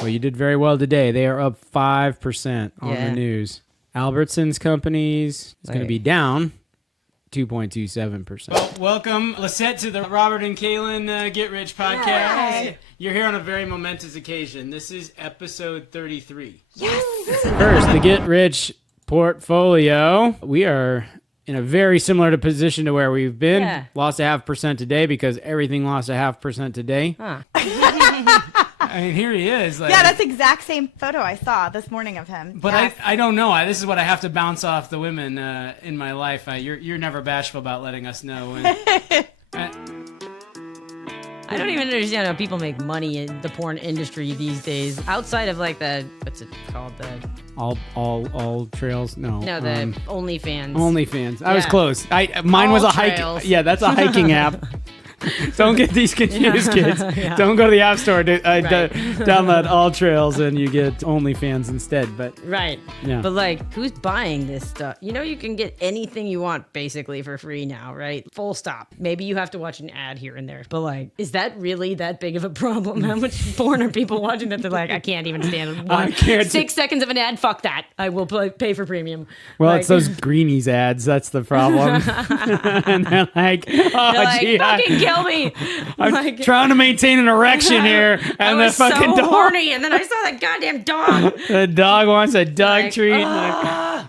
Well, you did very well today. They are up 5% on the news. Albertsons Companies is going to be down 2.27%. Well, welcome, Lissette, to the Robert and Kaelin Get Rich podcast. Yay. You're here on a very momentous occasion. This is episode 33. Yes! First, the Get Rich portfolio. We are in a very similar position to where we've been. Yeah. Lost 0.5% today because everything lost 0.5% today. Huh. I mean, here he is. Like, yeah, that's the exact same photo I saw this morning of him. But yes. I don't know. This is what I have to bounce off the women in my life. You're never bashful about letting us know. I don't even understand how people make money in the porn industry these days. Outside of like the, what's it called? The all trails? No, the OnlyFans. OnlyFans. I was close. Mine was a hike. Yeah, that's a hiking app. Don't get these confused, kids. Yeah. Don't go to the app store to download All Trails and you get OnlyFans instead. But yeah. But like, who's buying this stuff? You know, you can get anything you want basically for free now, right? Full stop. Maybe you have to watch an ad here and there. But like, is that really that big of a problem? How much porn are people watching that they're like, I can't even stand 6 seconds of an ad? Fuck that. I will pay for premium. Well, it's those greenies ads. That's the problem. And they're like, gee, fucking kill me. I'm trying to maintain an erection here, and the fucking so dog. Horny, and then I saw that goddamn dog. The dog wants a dog treat. Yeah.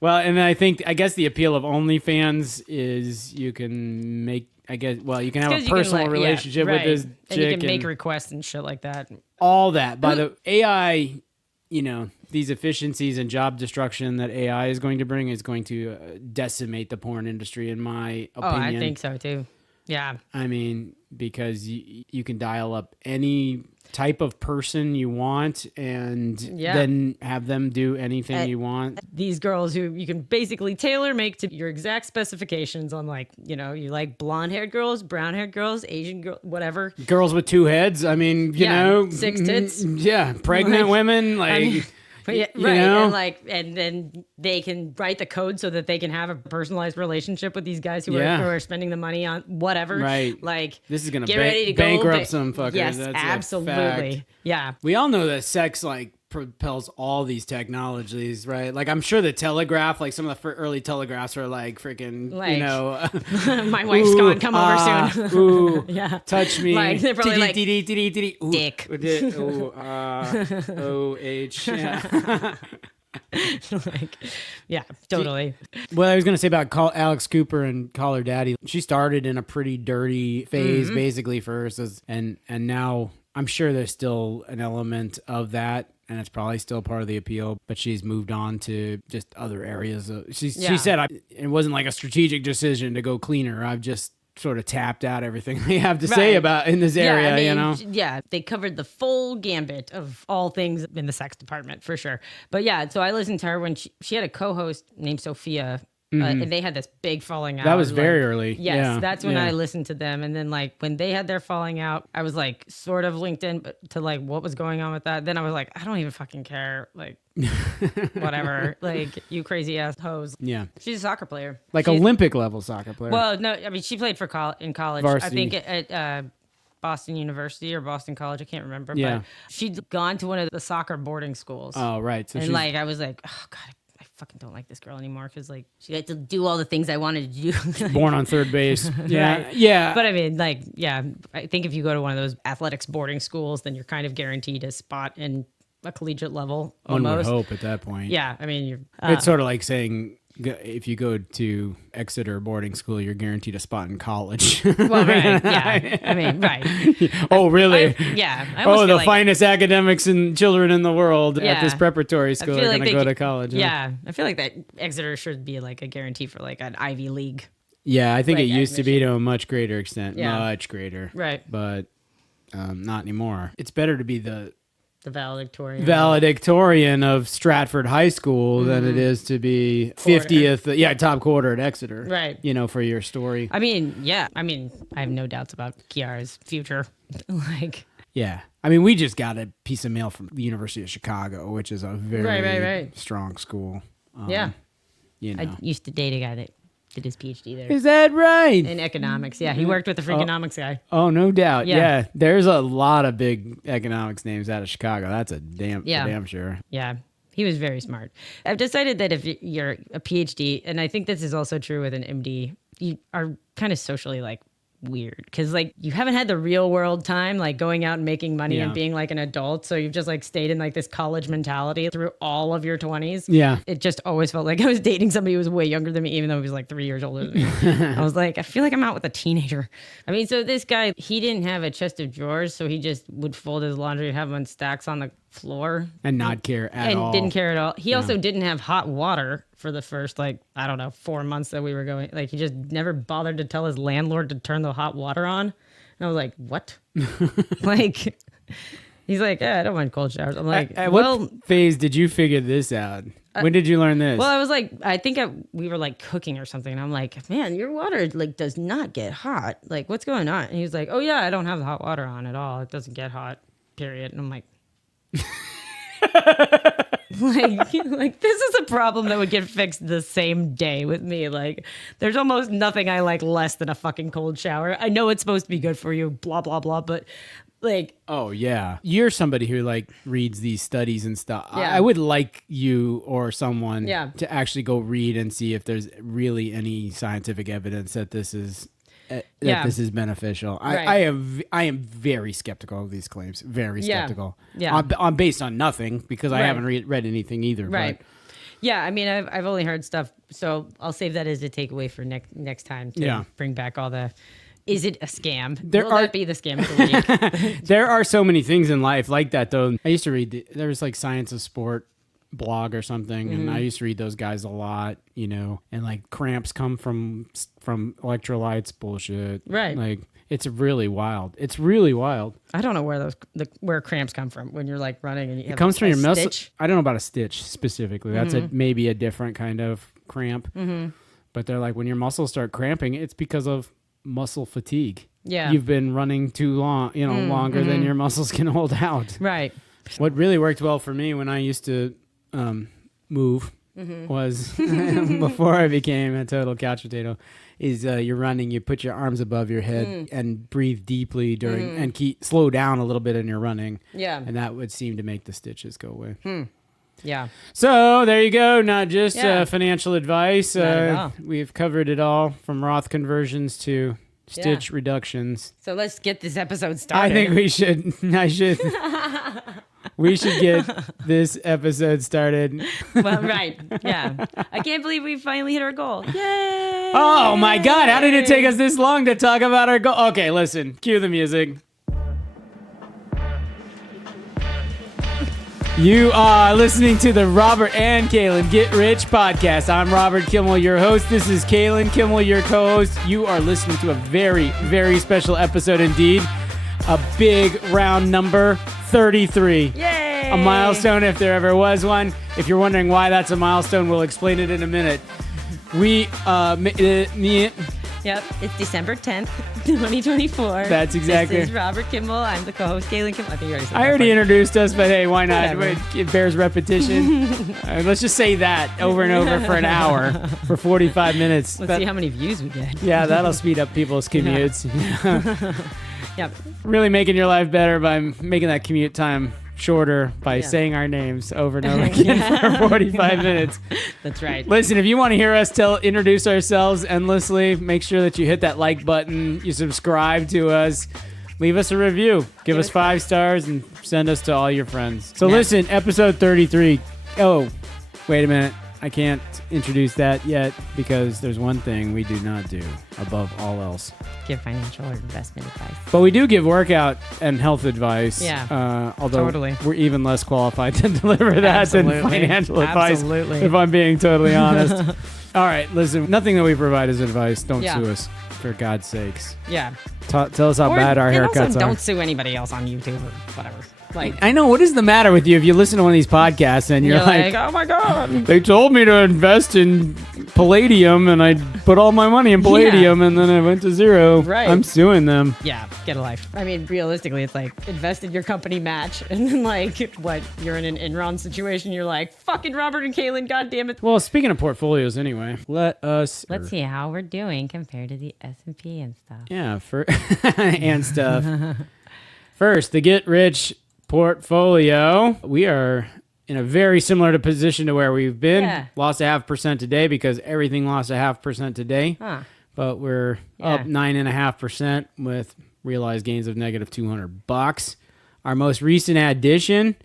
Well, and I guess the appeal of OnlyFans is you can make. You can have a personal relationship with this chick, and you can make requests and shit like that. All that by the AI. You know, these efficiencies and job destruction that AI is going to bring is going to decimate the porn industry, in my opinion. Oh, I think so too. Yeah. I mean, because you can dial up any type of person you want and then have them do anything you want. These girls who you can basically tailor make to your exact specifications on, like, you know, you like blonde-haired girls, brown-haired girls, Asian girls, whatever. Girls with 2 heads. I mean, you know. 6 tits. Yeah. Pregnant women. Like... I mean, right, know? And then they can write the code so that they can have a personalized relationship with these guys who are spending the money on whatever. Right. Like, this is gonna ready to bankrupt some fuckers. Yes, that's absolutely. Yeah. We all know that sex propels all these technologies, right? Like, I'm sure the telegraph, like some of the early telegraphs are like freaking, you know, my wife's gone, come over soon. Ooh, yeah, touch me. Like, they're probably like, ooh, dick. Ooh, O-H. Yeah. Like, yeah, totally. What I was going to say about Alex Cooper and Call Her Daddy, she started in a pretty dirty phase, basically, first, and now I'm sure there's still an element of that. And it's probably still part of the appeal, but she's moved on to just other areas. She said it wasn't like a strategic decision to go cleaner. I've just sort of tapped out everything they have to say about in this area, I mean, you know? Yeah, they covered the full gambit of all things in the sex department, for sure. But yeah, so I listened to her when she had a co-host named Sophia. And they had this big falling out. That was very early. Yes, that's when I listened to them. And then, like, when they had their falling out, I was like sort of linked in to like what was going on with that. Then I was like, I don't even fucking care. Like, whatever. Like, you crazy ass hoes. Yeah. She's a soccer player. Like, Olympic level soccer player. Well, no, I mean, she played for in college. Varsity. I think at Boston University or Boston College. I can't remember. Yeah. But she'd gone to one of the soccer boarding schools. Oh, right. So and like, I was like, oh, God, I fucking don't like this girl anymore because like she had to do all the things I wanted to do. Like, born on third base. Yeah. Right. Yeah. But I mean, like, yeah, I think if you go to one of those athletics boarding schools, then you're kind of guaranteed a spot in a collegiate level. One almost. would hope at that point. Yeah. I mean, it's sort of like saying if you go to Exeter boarding school, you're guaranteed a spot in college. Well, right. Yeah. I mean, right. Oh, really? The like, finest academics and children in the world at this preparatory school are going to go to college. Yeah. I feel like that Exeter should be like a guarantee for like an Ivy League. Yeah. I think it used to be to a much greater extent. Yeah. Much greater. Right. But not anymore. It's better to be the valedictorian of Stratford High School than it is to be 50th, top quarter at Exeter. Right. You know, for your story. I mean, yeah. I mean, I have no doubts about Kiara's future. Like. Yeah. I mean, we just got a piece of mail from the University of Chicago, which is a very strong school. Yeah. You know. I used to date a guy that did his PhD there. Is that right? In economics. Yeah, he worked with the Freakonomics guy. Oh, no doubt. Yeah. Yeah. There's a lot of big economics names out of Chicago. That's for damn sure. Yeah. He was very smart. I've decided that if you're a PhD, and I think this is also true with an MD, you are kind of socially like weird because like you haven't had the real world time like going out and making money and being like an adult, so you've just like stayed in like this college mentality through all of your 20s. It just always felt like I was dating somebody who was way younger than me, even though he was like 3 years older than me. I was like, I feel like I'm out with a teenager. I mean, so this guy, he didn't have a chest of drawers, so he just would fold his laundry and have them in stacks on the floor and not care at all. And didn't care at all. He also didn't have hot water for the first, like, I don't know, 4 months that we were going. Like, he just never bothered to tell his landlord to turn the hot water on. And I was like, what? Like, he's like, I don't mind cold showers. I'm like, at what phase did you figure this out? When did you learn this? Well, I was like, I think we were like cooking or something. And I'm like, man, your water like does not get hot. Like, what's going on? And he was like, oh yeah, I don't have the hot water on at all. It doesn't get hot, period. And I'm like, like this is a problem that would get fixed the same day with me. Like, there's almost nothing I like less than a fucking cold shower. I know it's supposed to be good for you, blah blah blah, but like, oh yeah, you're somebody who like reads these studies and stuff. Yeah. I would like you or someone to actually go read and see if there's really any scientific evidence that this is this is beneficial. I am very skeptical of these claims. Very skeptical. Yeah. I'm based on nothing because I haven't read anything either. Right. But. Yeah. I mean, I've only heard stuff, so I'll save that as a takeaway for next time to bring back all the. Is it a scam? Will that be the scam of the week? There are so many things in life like that, though. I used to read. There was like Science of Sport blog or something, and I used to read those guys a lot, you know, and like cramps come from electrolytes bullshit, right? Like it's really wild. I don't know where cramps come from when you're like running and you have it comes from your muscle. stitch. I don't know about a stitch specifically. That's maybe a different kind of cramp, but they're like when your muscles start cramping, it's because of muscle fatigue. Yeah, you've been running too long, you know, longer than your muscles can hold out. Right. What really worked well for me when I used to move was before I became a total couch potato is you're running, you put your arms above your head and breathe deeply during and slow down a little bit in your running. Yeah. And that would seem to make the stitches go away. Yeah. So there you go. Not just financial advice. Not We've covered it all from Roth conversions to stitch reductions. So let's get this episode started. I think we should. We should get this episode started. Well, right. Yeah. I can't believe we finally hit our goal. Yay! Oh my God. How did it take us this long to talk about our goal? Okay, listen. Cue the music. You are listening to the Robert and Kaelin Get Rich podcast. I'm Robert Kimmel, your host. This is Kaelin Kimmel, your co-host. You are listening to a very, very special episode indeed. A big round number 33. Yay! A milestone if there ever was one. If you're wondering why that's a milestone, we'll explain it in a minute. Yep, it's December 10th, 2024. That's exactly. This is Robert Kimmel. I'm the co-host, Kaelin Kimmel. I think you already said that. I already introduced us, but hey, why not? Whatever. It bears repetition. Let's just say that over and over for an hour, for 45 minutes. Let's see how many views we get. Yeah, that'll speed up people's commutes. Yep. Really making your life better by making that commute time shorter by saying our names over and over again for 45 minutes. That's right. Listen, if you want to hear us introduce ourselves endlessly, make sure that you hit that like button, you subscribe to us, leave us a review, give us 5 stars, and send us to all your friends. So listen, episode 33. Oh, wait a minute. I can't introduce that yet because there's one thing we do not do above all else. Give financial or investment advice. But we do give workout and health advice. Yeah. Although we're even less qualified to deliver that than financial advice. Absolutely. If I'm being totally honest. All right, listen, nothing that we provide is advice. Don't sue us, for God's sakes. Yeah. Tell us how bad our haircuts also are. Don't sue anybody else on YouTube or whatever. Like, I know. What is the matter with you if you listen to one of these podcasts and you're like, oh my God. they told me to invest in palladium and I put all my money in palladium and then I went to zero. Right. I'm suing them. Yeah, get a life. I mean, realistically, it's like invest in your company match, and then like what? You're in an Enron situation. You're like fucking Robert and Kaelin. God damn it. Well, speaking of portfolios, anyway, let's see how we're doing compared to the S&P and stuff. Yeah, and stuff. First, the get rich portfolio. We are in a very similar position to where we've been. Yeah. Lost 0.5% today because everything lost 0.5% today. Huh. But we're up 9.5% with realized gains of negative $200. Our most recent addition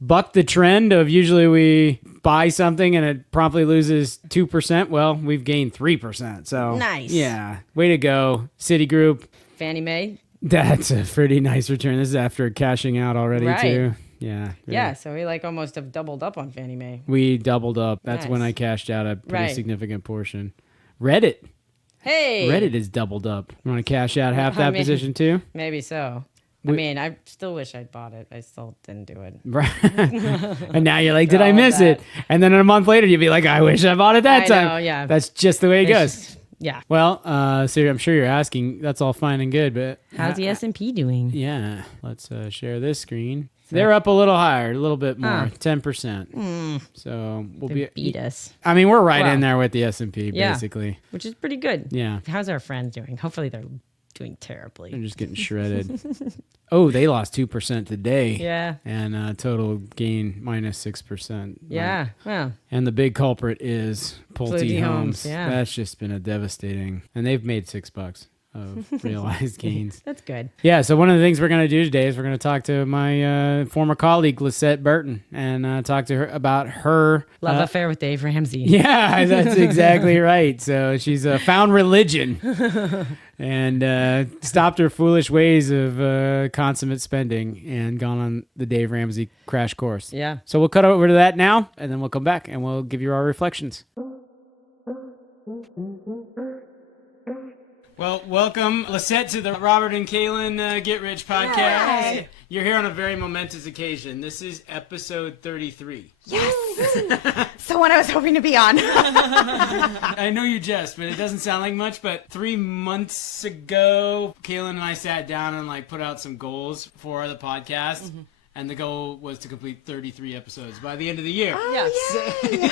bucked the trend of usually we buy something and it promptly loses 2%. Well, we've gained 3%. So nice. Yeah, way to go, Citigroup. Fannie Mae. That's a pretty nice return. This is after cashing out already too. Yeah. Yeah, so we like almost have doubled up on Fannie Mae. We doubled up. That's Nice. when I cashed out a pretty Right. significant portion. Reddit. Hey. Reddit is doubled up. You want to cash out half that position too? Maybe so. I still wish I'd bought it. I still didn't do it. Right. And now you're like, did I all miss that. it? And then a month later, you'd be like, I wish I bought it that I time. know, yeah. That's just the way it goes. Yeah. Well, so I'm sure you're asking, that's all fine and good, but How's the S&P doing? yeah, let's share this screen. They're up a little higher, a little bit more, 10%. So we'll They be beat us, I mean, we're right Wow. in there with the S&P, Yeah. basically. which is pretty good. Yeah. How's our friends doing? Hopefully they're doing They're terribly. just getting shredded. Oh, they lost 2% today. Yeah. And total gain minus 6%. Yeah. Well, And the big culprit is Pulte Pulte Homes. Homes, yeah. That's just been a devastating. And they've made $6 of realized gains. that's good. Yeah, so one of the things we're going to do today is we're going to talk to my former colleague, Lissette Burton, and talk to her about her Love affair with Dave Ramsey. Yeah, that's exactly right. So she's found religion and stopped her foolish ways of consummate spending and gone on the Dave Ramsey crash course. Yeah. So we'll cut over to that now, and then we'll come back and we'll give you our reflections. Well, welcome, Lissette, to the Robert and Kaelin Get Rich podcast. Hi. You're here on a very momentous occasion. This is episode 33. Yes. So one I was hoping to be on. I know you jest, but it doesn't sound like much. But 3 months ago, Kaelin and I sat down and put out some goals for the podcast. Mm-hmm. And the goal was to complete 33 episodes by the end of the year.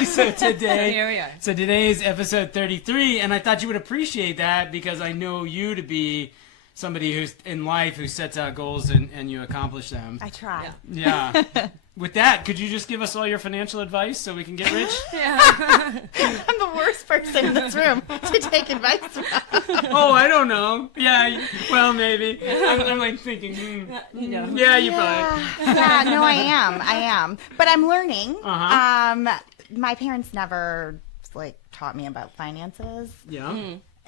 So today, Here we are. So today is episode 33, and I thought you would appreciate that because I know you to be somebody who's in life who sets out goals and you accomplish them. I try. Yeah. With that, could you just give us all your financial advice so we can get rich? I'm the worst person in this room to take advice from. Oh, I don't know. Yeah, well, maybe. I'm thinking, yeah, you probably. Yeah, no, I am. But I'm learning. Uh-huh. My parents never taught me about finances Yeah.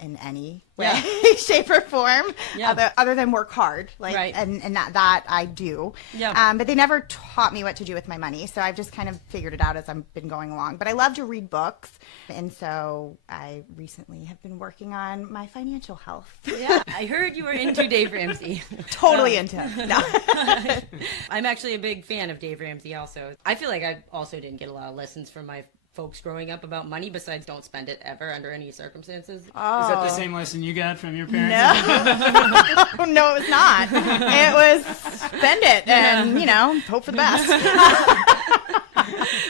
in any way, shape, or form, other than work hard, Right. and that I do. Yeah. But they never taught me what to do with my money, so I've just kind of figured it out as I've been going along. But I love to read books, and so I recently have been working on my financial health. Yeah. I heard you were into Dave Ramsey. Totally into it. No. I'm actually a big fan of Dave Ramsey also. I feel like I also didn't get a lot of lessons from my folks growing up about money besides don't spend it ever under any circumstances. Is that the same lesson you got from your parents? No, no, it was not. It was spend it and, hope for the best.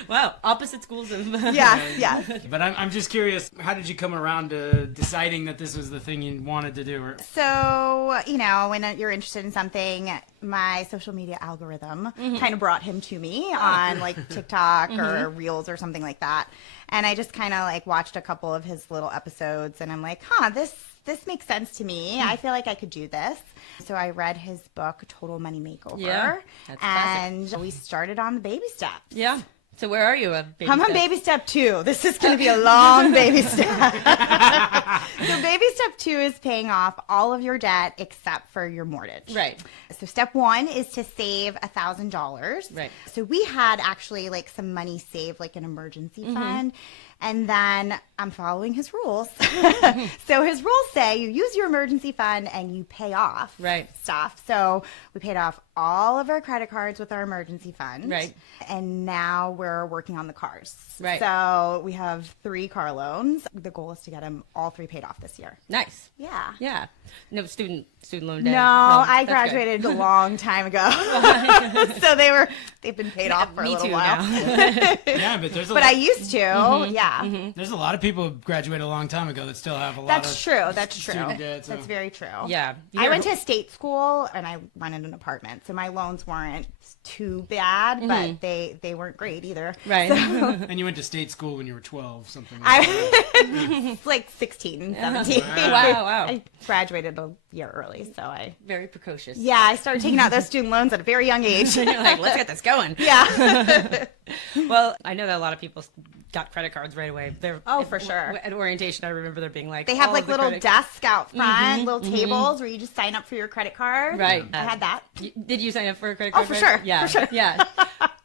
Wow, opposite schools of... Yes. But I'm just curious, how did you come around to deciding that this was the thing you wanted to do? So, when you're interested in something, my social media algorithm kind of brought him to me on TikTok or Reels or something like that. And I just kind of watched a couple of his little episodes and I'm like, this makes sense to me. I feel like I could do this. So I read his book, Total Money Makeover. Yeah, that's classic. And we started on the baby steps. Yeah. So where are you? I'm on baby step 2. This is going to be a long baby step. So baby step 2 is paying off all of your debt except for your mortgage. Right. So step 1 is to save $1,000. Right. So we had actually some money saved, an emergency fund. And then I'm following his rules. So his rules say you use your emergency fund and you pay off stuff. So we paid off all of our credit cards with our emergency fund. Right. And now we're working on the cars. Right. So we have 3 car loans. The goal is to get them all 3 paid off this year. Nice. Yeah. Yeah. No student loan debt. No, I graduated a long time ago. So they've been paid off for a little while. Yeah, but there's a But I used to. Yeah. There's a lot of people who graduated a long time ago that still have a lot That's of true. That's true. student debt, so. That's very true. Yeah. I went to state school and I rented an apartment, so my loans weren't too bad, but they weren't great either. Right. And you went to state school when you were 12, something like that. I like 16, 17. Wow. I graduated a year early, so Very precocious. yeah, I started taking out those student loans at a very young age. And you're like, let's get this going. Yeah. Well, I know that a lot of people got credit cards right away. For sure. At orientation, I remember there being like They have all like of the little credit- desks out front, little tables where you just sign up for your credit card. Right. I had that. Did you sign up for a credit card? Oh, for sure. Yeah. For sure. Yeah.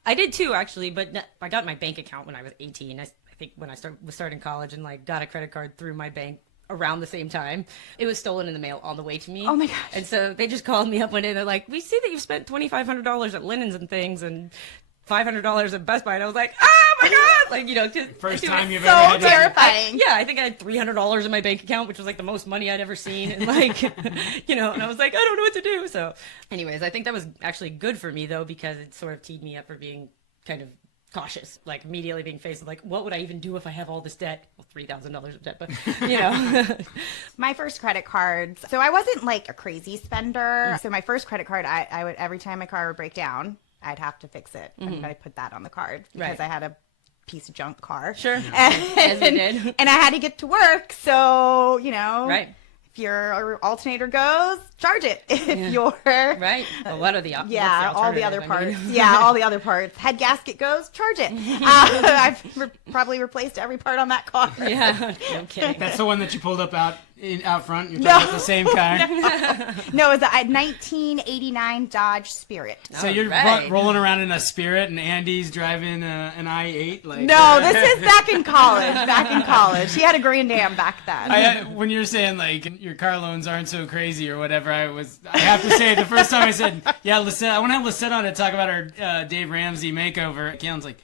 I did too, actually, but I got my bank account when I was 18. I think when I was starting college and like got a credit card through my bank around the same time. It was stolen in the mail on the way to me. Oh my gosh. And so they just called me up one day. They're like, we see that you've spent $2,500 at Linens and things and $500 at Best Buy. And I was like, oh my God. Like, you know, First time you've So ever had terrifying. I think I had $300 in my bank account, which was like the most money I'd ever seen. And like, you know, and I was like, I don't know what to do. So anyways, I think that was actually good for me though, because it sort of teed me up for being kind of cautious, like immediately being faced with like, what would I even do if I have all this debt? Well, $3,000 of debt, but you know. My first credit cards. So I wasn't like a crazy spender. So my first credit card, I would, every time my car would break down, I'd have to fix it. And I'd put that on the card because Right. I had a piece of junk car. Sure. As you did. And I had to get to work. So, you know, Right. if your alternator goes, charge it. If your Right. Well, what are the yeah, what's all the other alternative? I parts. mean- Yeah, all the other parts. Head gasket goes, charge it. I've probably replaced every part on that car. Yeah. No kidding. That's the one that you pulled up out front. You're talking about the same car. No, it was a 1989 Dodge Spirit. So you're Alright. rolling around in a Spirit, and Andy's driving an i8. Like No, this is back in college. Back in college. She had a Grand Am back then. When you're saying like your car loans aren't so crazy or whatever, I have to say the first time I said, yeah, Lissette, I want to have Lissette on to talk about our Dave Ramsey makeover. Kaelin's like,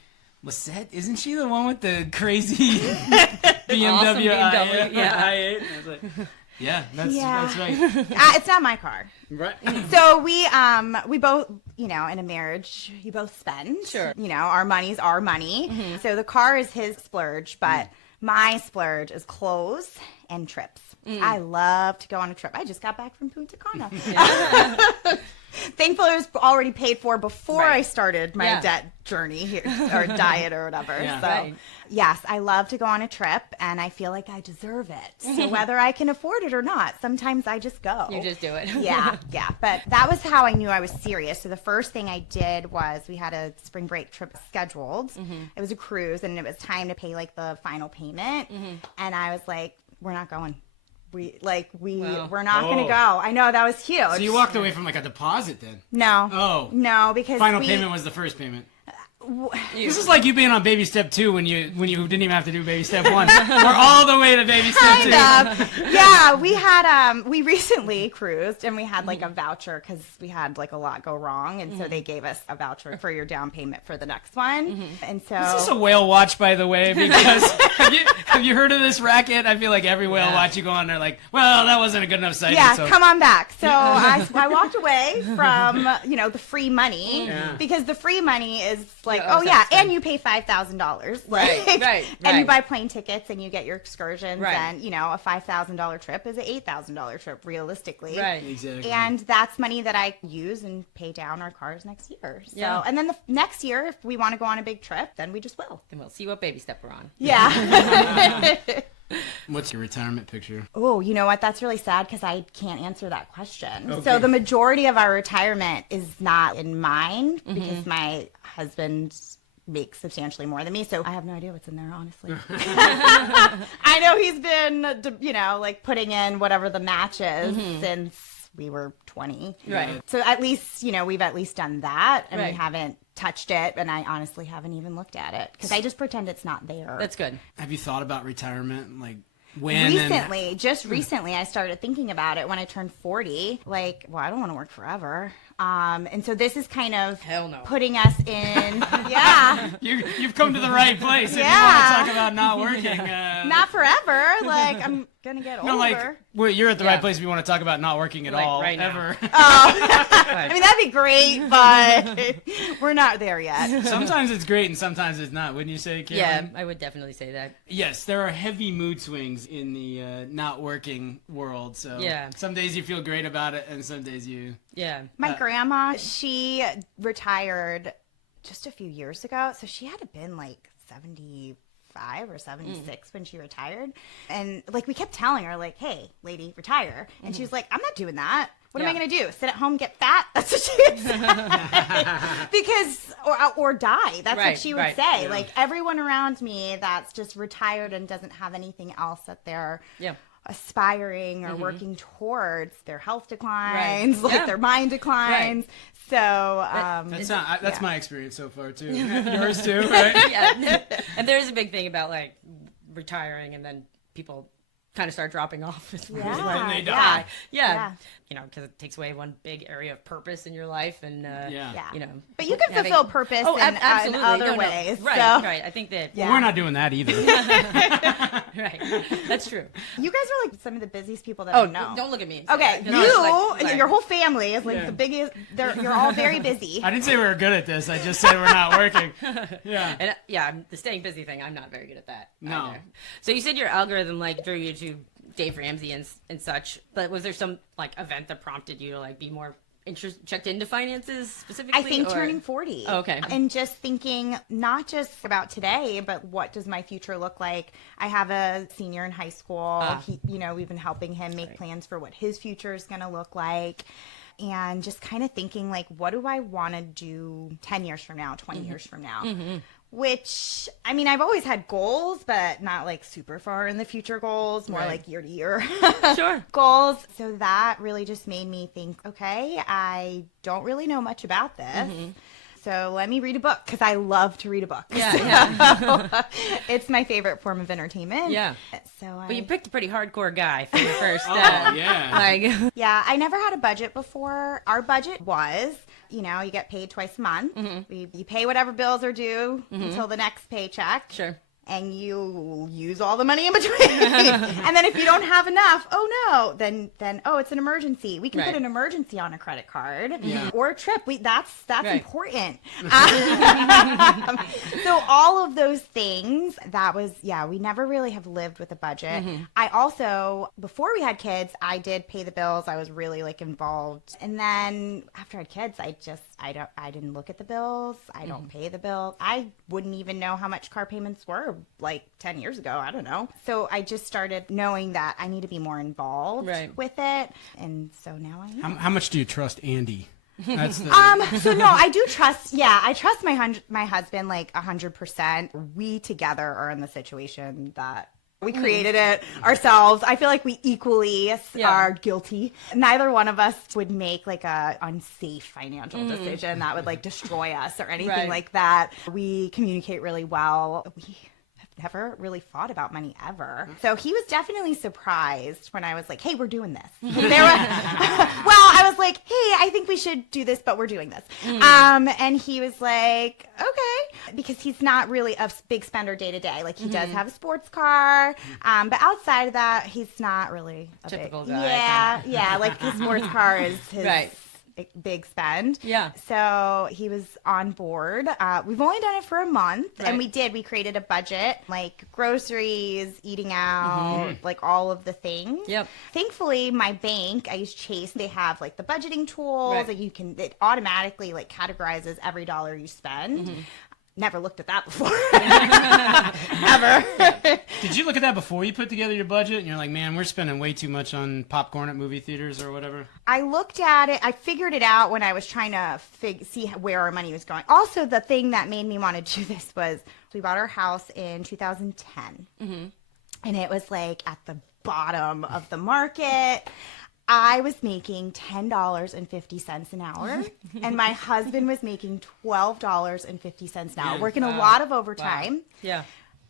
Lissette, isn't she the one with the crazy BMW, Awesome BMW, yeah. i8? And I was like, yeah, that's right. It's not my car. Right. So we both, you know, in a marriage, you both spend. Sure. You know, our money's our money. So the car is his splurge, but my splurge is clothes and trips. I love to go on a trip. I just got back from Punta Cana. Thankfully, it was already paid for before Right. I started my debt journey here, or diet or whatever. Yeah. So, Right. yes, I love to go on a trip, and I feel like I deserve it. So whether I can afford it or not, sometimes I just go. You just do it. Yeah. But that was how I knew I was serious. So the first thing I did was we had a spring break trip scheduled. It was a cruise, and it was time to pay like the final payment. And I was like, we're not going. We're not going to go. I know, that was huge. So you walked away from like a deposit then? No. Oh. No, because Final payment was the first payment. You- This is like you being on baby step 2 when you didn't even have to do baby step 1. We're all the way to baby step 2. Kind of. Yeah, we had we recently cruised, and we had like a voucher because we had like a lot go wrong, and so they gave us a voucher for your down payment for the next one. And so Is this a whale watch, by the way? Because have you heard of this racket? I feel like every whale Yeah. watch you go on, they're like, well, that wasn't a good enough sighting. yeah, so. come on back. So I walked away from the free money Yeah. because the free money is like, Yeah, oh yeah, that's and you pay $5,000, Right, right, and you right. buy plane tickets and you get your excursions, Right. and a $5,000 trip is an $8,000 trip realistically, Right. Exactly. And that's money that I use and pay down our cars next year. So, Yeah. and then the next year, if we want to go on a big trip, then we just will. Then we'll see what baby step we're on. Yeah. What's your retirement picture? Oh, you know what? That's really sad because I can't answer that question. Okay. So the majority of our retirement is not in mine because my husband makes substantially more than me. So I have no idea what's in there, honestly. I know he's been, like putting in whatever the match is since we were 20. Right. So at least, we've at least done that, and Right. we haven't touched it, and I honestly haven't even looked at it because I just pretend it's not there. That's good. Have you thought about retirement? Like when? Recently, I started thinking about it when I turned 40. Like, well, I don't want to work forever. And so this is kind of Hell no. putting us in, yeah. You've come to the right place. If you want Yeah. to talk about not working. Not forever. Like, I'm going to get older. No, like, well, you're at the Yeah. right place if you want to talk about not working at Like, all, right now. ever. I mean, that'd be great, but we're not there yet. Sometimes it's great and sometimes it's not. Wouldn't you say, Kaelin? Yeah, I would definitely say that. Yes, there are heavy mood swings in the not working world. So Yeah. some days you feel great about it and some days you... Yeah. My grandma, she retired just a few years ago. So she had to been like 75 or 76 when she retired. And like we kept telling her, like, hey, lady, retire. And she was like, I'm not doing that. What am I Yeah. going to do? Sit at home, get fat? That's what she would say. Because, or die. That's what Right, she would right. say. Yeah. Like everyone around me that's just retired and doesn't have anything else that they're Yeah. aspiring or working towards, their health declines, like Yeah. their mind declines. So That's my experience so far too. Yours too, right? Yeah. And there is a big thing about like retiring and then people kind of start dropping off. Yeah, they yeah. die. Yeah. Because it takes away one big area of purpose in your life. And, Yeah. But you can having- fulfill purpose in absolutely. other No, no. ways. Right, so. right. I think that, Yeah. We're not doing that either. right. That's true. You guys are like some of the busiest people that I know. Don't look at me. and say Okay, that, 'cause it's like- your whole family is like Yeah. the biggest. You're all very busy. I didn't say we were good at this. I just said we're not working. Yeah. And the staying busy thing, I'm not very good at that. No. Either. So you said your algorithm like drew you to Dave Ramsey and such, but was there some like event that prompted you to like be more checked into finances specifically? I think or- turning 40. Oh, okay. And just thinking not just about today, but what does my future look like? I have a senior in high school. We've been helping him make plans for what his future is going to look like. And just kind of thinking like, what do I want to do 10 years from now, 20 years from now? Which, I mean, I've always had goals, but not like super far in the future goals, more Right. like year to year Sure. goals. So that really just made me think, okay, I don't really know much about this. So let me read a book because I love to read a book. Yeah. It's my favorite form of entertainment. Yeah. So But you picked a pretty hardcore guy for your first. Yeah. Like, yeah, I never had a budget before. Our budget was, you get paid twice a month. You pay whatever bills are due until the next paycheck. sure. And you use all the money in between. And then if you don't have enough, then it's an emergency. We can Right. put an emergency on a credit card or a trip. That's Right. important. So all of those things, we never really have lived with a budget. I also, before we had kids, I did pay the bills. I was really like involved. And then after I had kids, I didn't look at the bills. I don't pay the bills. I wouldn't even know how much car payments were like 10 years ago. I don't know. So I just started knowing that I need to be more involved Right. with it. And so now I am. How much do you trust Andy? That's the... So no, I do trust. Yeah, I trust my husband like 100%. We together are in the situation that we created it ourselves. I feel like we equally are guilty. Neither one of us would make like a unsafe financial decision that would like destroy us or anything Right. like that. We communicate really well. We have never really thought about money ever. So he was definitely surprised when I was like, hey, we're doing this. I was like, hey, I think we should do this, but we're doing this. And he was like, okay, because he's not really a big spender day to day. Like he does have a sports car, but outside of that, he's not really a Typical big, guy. Yeah, like his sports car is his Right. big spend. Yeah. So he was on board. We've only done it for a month, and Right. we created a budget, like groceries, eating out, like all of the things. Yep. Thankfully, my bank, I use Chase, they have like the budgeting tools Right. that it automatically like categorizes every dollar you spend. Never looked at that before. Ever. Did you look at that before you put together your budget? And you're like, man, we're spending way too much on popcorn at movie theaters or whatever. I looked at it. I figured it out when I was trying to see where our money was going. Also, the thing that made me want to do this was we bought our house in 2010. And it was like at the bottom of the market. I was making $10.50 an hour, and my husband was making $12.50 an hour, working a lot of overtime. Wow. Yeah.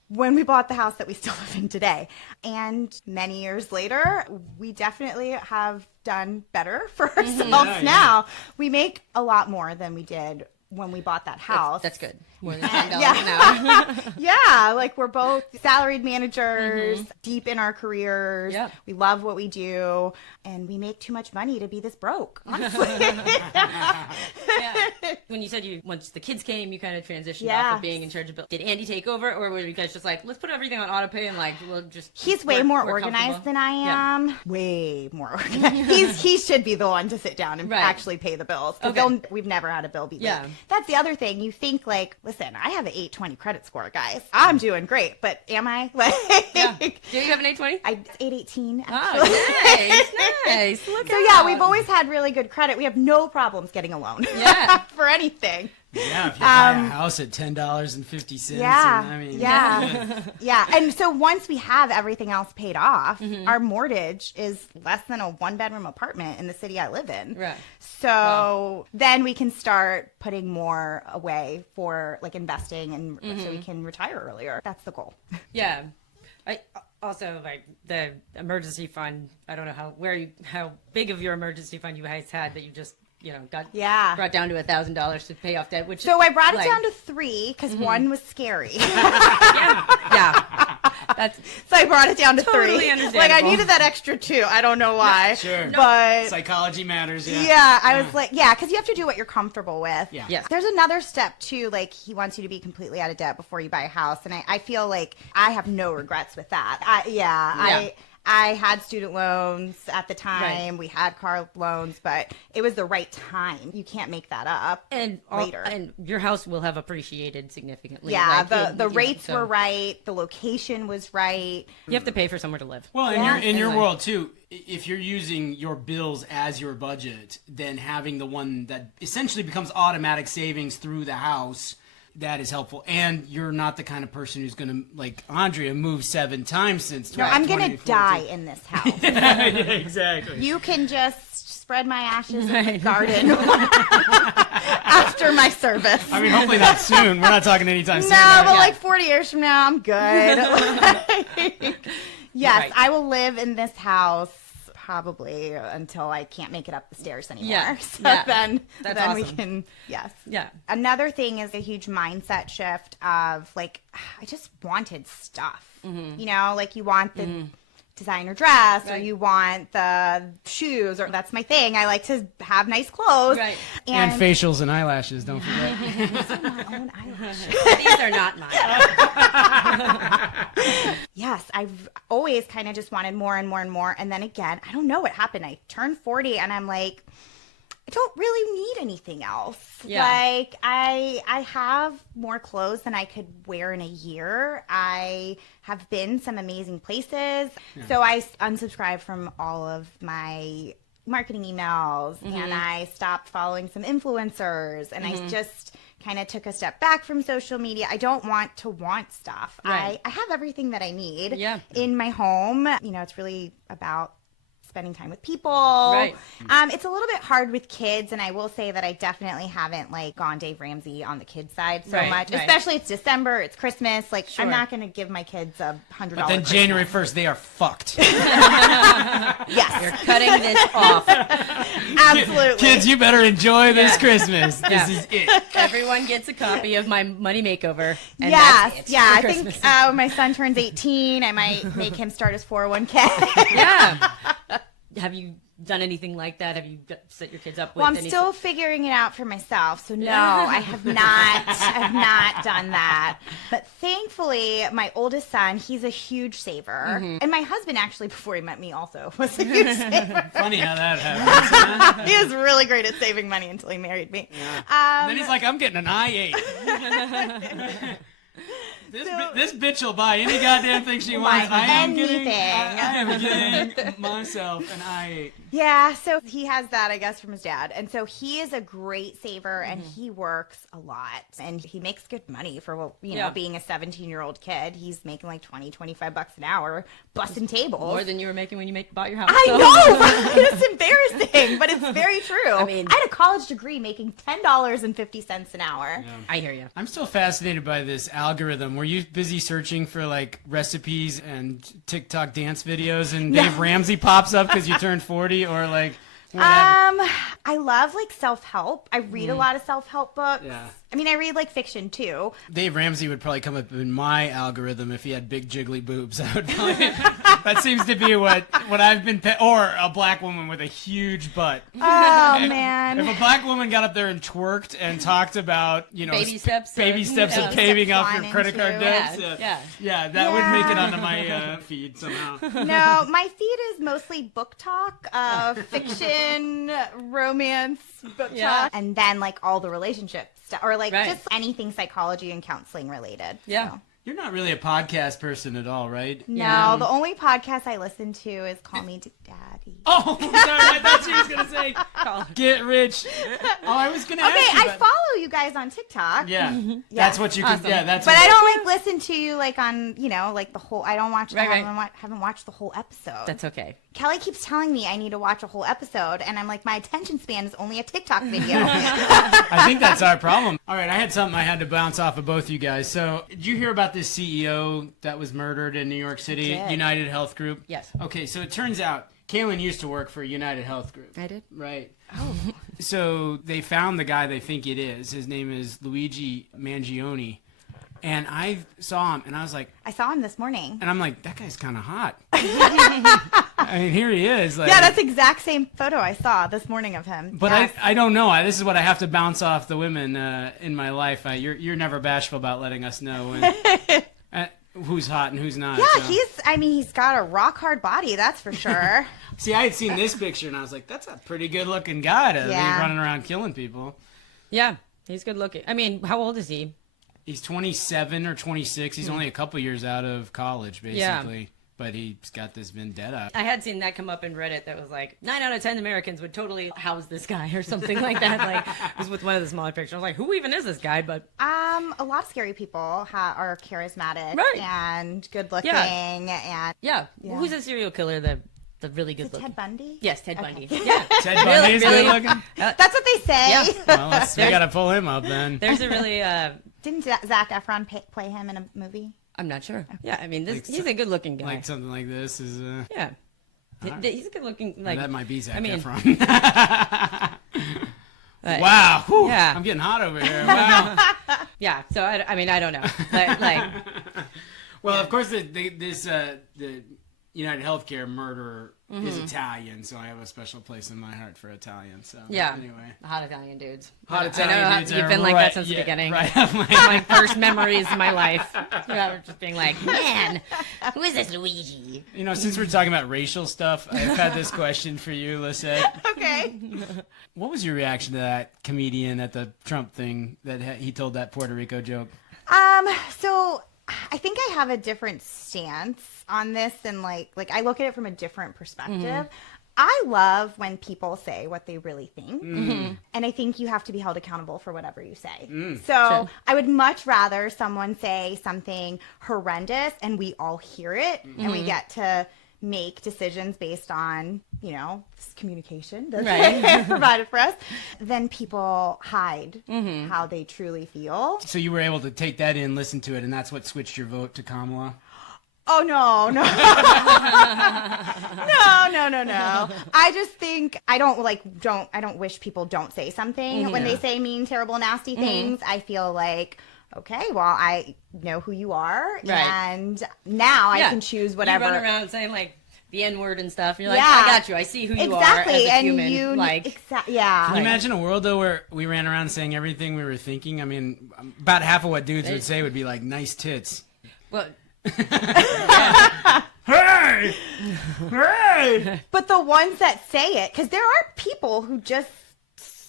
When we bought the house that we still live in today. And many years later, we definitely have done better for ourselves now. We make a lot more than we did when we bought that house. That's good. More than $10 an hour. Yeah, like we're both salaried managers, deep in our careers. Yep. We love what we do, and we make too much money to be this broke, honestly. Yeah. When you said once the kids came, you kind of transitioned off of being in charge of bills. Did Andy take over, or were you guys just like, let's put everything on auto pay and like we'll just? He's way more organized than I am. Yeah. Way more organized. He should be the one to sit down and actually pay the bills. Okay. We've never had a bill be late. That's the other thing. You think like, listen, I have an 820 credit score, guys. I'm doing great, but am I? Like, do you have an 820? 818. Actually. Oh, nice. Look so yeah, we've always had really good credit. We have no problems getting a loan. Yeah. For anything. Yeah, if you buy a house at $10.50. Yeah. And so once we have everything else paid off, our mortgage is less than a 1-bedroom apartment in the city I live in. Right. So then we can start putting more away for like investing and so we can retire earlier. That's the goal. Yeah. I also like the emergency fund. I don't know how big of your emergency fund you guys had that you just got brought down to $1,000 to pay off debt. Which so I brought it down to 3 because 1 was scary. So I brought it down to 3. Like I needed that extra 2. I don't know why. Sure, but psychology matters. Yeah, I was like, because you have to do what you're comfortable with. Yeah. Yes. There's another step too. Like he wants you to be completely out of debt before you buy a house, and I feel like I have no regrets with that. I had student loans at the time. Right. We had car loans, but it was the right time. You can't make that up later. And your house will have appreciated significantly. Yeah, the rates were right. The location was right. You have to pay for somewhere to live. Well, in your world, too, if you're using your bills as your budget, then having the one that essentially becomes automatic savings through the house, that is helpful. And you're not the kind of person who's going to, like Andrea, move 7 times since 2014. No, I'm going to die in this house. Yeah, exactly. You can just spread my ashes in the garden after my service. I mean, hopefully not soon. We're not talking anytime soon. No, but like 40 years from now, I'm good. Yes, I will live in this house probably until I can't make it up the stairs anymore. Yeah. So then awesome. We can, yes. Yeah. Another thing is a huge mindset shift of like, I just wanted stuff. Like you want the designer dress or you want the shoes or that's my thing. I like to have nice clothes. Right. And facials and eyelashes, don't forget. These are my own eyelashes. These are not mine. Yes, I've always kind of just wanted more and more and more. And then again, I don't know what happened. I turned 40 and I'm like, I don't really need anything else. Yeah. Like I have more clothes than I could wear in a year. I have been some amazing places. Yeah. So I unsubscribed from all of my marketing emails and I stopped following some influencers and I just kind of took a step back from social media. I don't want to want stuff. Right. I have everything that I need in my home. It's really about spending time with people. Right. It's a little bit hard with kids, and I will say that I definitely haven't like gone Dave Ramsey on the kids side so much. Right. Especially it's December, it's Christmas. Like I'm not going to give my kids $100. But then January 1st, they are fucked. Yes, you're cutting this off. Absolutely, kids, you better enjoy this Christmas. This is it. Everyone gets a copy of my money makeover. And that's it I think when my son turns 18, I might make him start his 401k. Yeah. Have you done anything like that? Have you set your kids up with? Well, I'm still figuring it out for myself. So no, I have not done that. But thankfully, my oldest son, he's a huge saver. And my husband actually, before he met me also, was a huge saver. Funny how that happens. He was really great at saving money until he married me. Yeah. And then he's like, I'm getting an I-8. This bitch will buy any goddamn thing she wants. I am getting myself an I8. Yeah, so he has that, I guess, from his dad. And so he is a great saver, and he works a lot. And he makes good money for, being a 17-year-old kid. He's making like $20-25 an hour, busting tables. More than you were making when you bought your house. I know! It's embarrassing, but it's very true. I mean, I had a college degree making $10.50 an hour. Yeah. I hear you. I'm still fascinated by this algorithm. Were you busy searching for like recipes and TikTok dance videos and Dave Ramsey pops up because you turned 40 or like whatever? I love like self-help. I read a lot of self-help books. Yeah. I mean, I read like fiction too. Dave Ramsey would probably come up in my algorithm if he had big jiggly boobs. I would probably, that seems to be what I've been or a black woman with a huge butt. Oh man. If a black woman got up there and twerked and talked about, baby steps of paving off your credit card debts. Yeah, that would make it onto my feed somehow. No, my feed is mostly book talk, fiction, romance, book talk, and then like all the relationship stuff, or like just anything psychology and counseling related. Yeah. So. You're not really a podcast person at all, right? No, the only podcast I listen to is Call Me Daddy. Oh, sorry, I thought she was going to say Get Rich. Oh, I was going to ask you. Okay, I follow you guys on TikTok. Yeah. That's what you can, awesome. yeah, that's But what I don't like listen to you like on, like the whole, I don't watch, Right. haven't watched the whole episode. That's okay. Kelly keeps telling me I need to watch a whole episode, and I'm like, my attention span is only a TikTok video. I think that's our problem. All right, I had something I had to bounce off of both you guys. So, did you hear about this CEO that was murdered in New York City, United Health Group? Yes. Okay, so it turns out Kaelin used to work for United Health Group. I did? Right. Oh. So, they found the guy they think it is. His name is Luigi Mangione. And I saw him, and I was like... I saw him this morning. And I'm like, that guy's kind of hot. I mean, here he is. Like, yeah, that's the exact same photo I saw this morning of him. But yes. I don't know. This is what I have to bounce off the women in my life. You're never bashful about letting us know when, who's hot and who's not. Yeah, so. He's got a rock hard body, that's for sure. See, I had seen this picture, and I was like, that's a pretty good looking guy to be running around killing people. Yeah, he's good looking. I mean, how old is he? He's 27 or 26. He's only a couple years out of college, basically. Yeah. But he's got this vendetta. I had seen that come up in Reddit that was like, 9 out of 10 Americans would totally house this guy or something like that. Like, it was with one of the smaller pictures. I was like, who even is this guy? But a lot of scary people are charismatic and good looking. Yeah. Who's a serial killer that... The really good looking. Ted Bundy? Yes, Ted Bundy. Yeah. Ted Bundy is good looking? That's what they say. Yeah. Well, we got to pull him up then. There's a really... Didn't Zac Efron play him in a movie? I'm not sure. Yeah, I mean, he's a good looking guy. Like something like this is... Yeah. He's a good looking... Like, that might be Zac Efron. Wow. Whew, yeah. I'm getting hot over here. Wow. Yeah, so I mean, I don't know. Like, well, of course, the United Healthcare murderer is Italian, so I have a special place in my heart for Italian. So anyway, hot Italian dudes. Hot Italian dudes. You've been like that since the beginning. Right. My first memories of my life. Just being like, man, who is this Luigi? Since we're talking about racial stuff, I've had this question for you, Lissette. Okay. What was your reaction to that comedian at the Trump thing that he told that Puerto Rico joke? So I think I have a different stance on this than like I look at it from a different perspective. Mm-hmm. I love when people say what they really think. Mm-hmm. And I think you have to be held accountable for whatever you say. So I would much rather someone say something horrendous and we all hear it and we get to make decisions based on, communication that's provided for us, then people hide how they truly feel. So you were able to take that in, listen to it, and that's what switched your vote to Kamala? Oh, no. No. I just think I don't wish people don't say something when they say mean, terrible, nasty things. I feel like, okay, well, I know who you are, and now I can choose whatever. You run around saying like the N-word and stuff, and you're like, I got you. I see who you are as a human. Can you imagine a world though where we ran around saying everything we were thinking? I mean, about half of what dudes would say would be like nice tits. Well. Hey! Hey! But the ones that say it, because there are people who just